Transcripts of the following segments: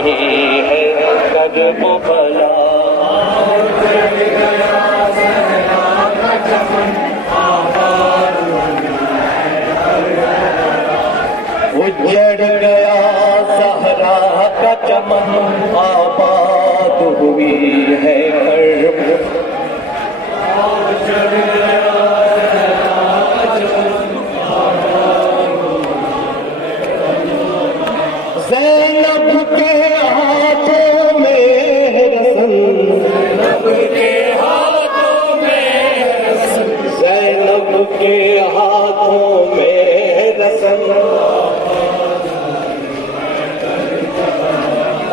بھی ہے کربلا اجڑ گیا زہرا کا چمن آباد ہوئی ہے زینب کے ہاتھوں میں رسن زینب کے ہاتھوں میں رسن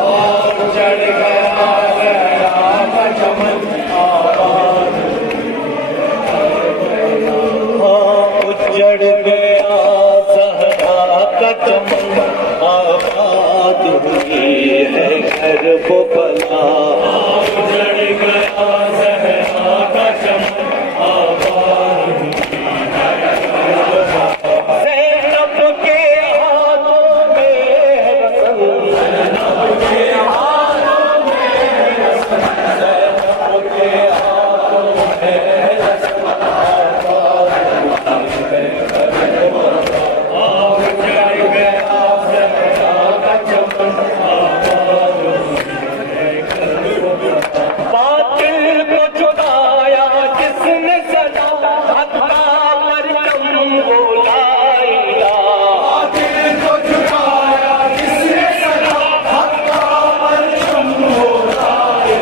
اجڑ گیا زہرا کا چمن آباد ہوئی ہے کربلا اجڑ گیا زہرا کا چمن آباد زینب کے ہاتھوں میں رسن زینب کے ہاتھوں میں رسن زینب کے ہاتھوں میں رسن باطل کو چھپایا جس نے سدا حقا پرچم بلایا باطل کو چھپایا جس نے سدا حقا پرچم بلایا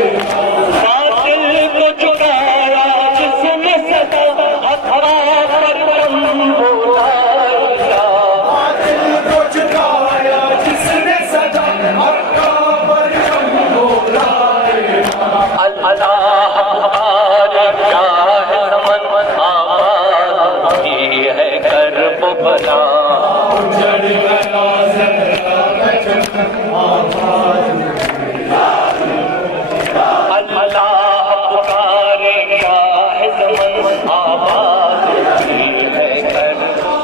باطل کو چھپایا جس نے سدا حقا پرچم بلایا باطل کو چھپایا جس نے سدا حقا پرچم بلایا اللہ پکار کیا ہے سمن آباد ہوئی ہے کربلا اجڑ گیا زہرا کا چمن آباد اللہ پکار کیا ہے سمن آباد ہوئی ہے کربلا